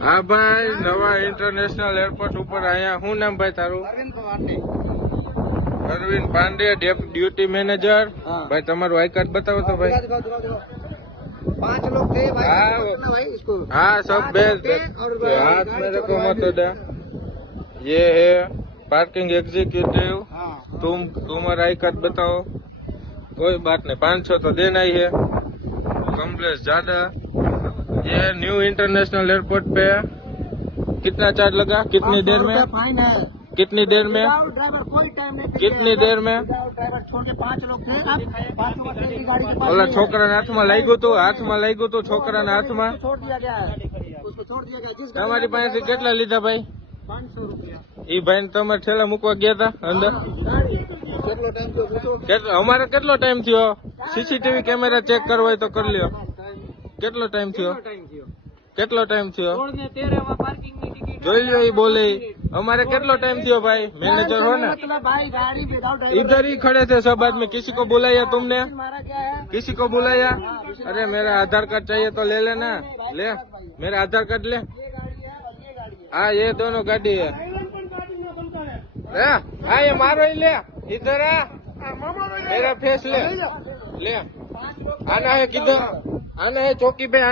હા ભાઈ નવા ઇન્ટરનેશનલ એરપોર્ટ ઉપર અહીંયા શું નામ ભાઈ તારું Arvind Pandey Arvind Pandey dep- duty manager हाँ। ભાઈ તમારું આઈ કાર્ડ બતાવો તો ભાઈ दिखाओ, दिखाओ, दिखाओ। पांच लोग थे भाई हाँ, इसको वो- पकड़ना भाई इसको हाँ सब पांच बेच लोग थे और ये हाथ गाड़ी मेरे को चलवा मत दी। दे ये है पार्किंग एग्जीक्यूटिव हाँ तुम तुम्हारा आई कार्ड बताओ कोई बात नहीं पाँच सौ तो देना ही है कम्प्लेक्स ज्यादा ये न्यू इंटरनेशनल एयरपोर्ट पे कितना चार्ज लगा कितनी देर में फाइन है कितनी देर में विदाउट ड्राइवर कोई टाइम नहीं कितनी देर में विदाउट ड्राइवर छोड़ के पांच लोग थे अब पांच लोग थे की गाड़ी के पास ઓલા नहीं है। છોકરાના હાથમાં લાગ્યું હતું હાથમાં લાગ્યું હતું છોકરાના હાથમાં छोड़ दिया गया है उसको छोड़ दिया गया जिस તમારી પાસેથી કેટલા લીધા ભાઈ पाँच सौ रुपया ઈ ભાઈ તમે ઠેલા મૂકવા ગયા હતા અંદર કેટલો ટાઈમ તો પૂછો કેટલો અમારે કેટલો ટાઈમ થયો સીસીટીવી કેમેરા ચેક કરવો હોય તો કરી લ્યો કેટલો ટાઈમ થયો ટાઈમ થયો કેટલો ટાઈમ થયો ને તેરમાં પાર્કિંગ ની ટિકિટ જોઈ લ્યો ઈ બોલે ઈ. અમારે કેટલો ટાઈમ થયો ભાઈ મેનેજર हो ना मतलब भाई गाड़ी विदाउट इधर ही खड़े थे सब आदमी किसी को बुलाया तुमने हमारा क्या है किसी को बुलाया अरे मेरा आधार कार्ड चाहिए तो ले लेना ले मेरा आधार कार्ड ले हाँ ये दोनों गाड़ी है ले, हाँ ये मारो ही ले इधर आ मेरा फेस ले ले આના એ કીધું આના એ ચોકી ભાઈ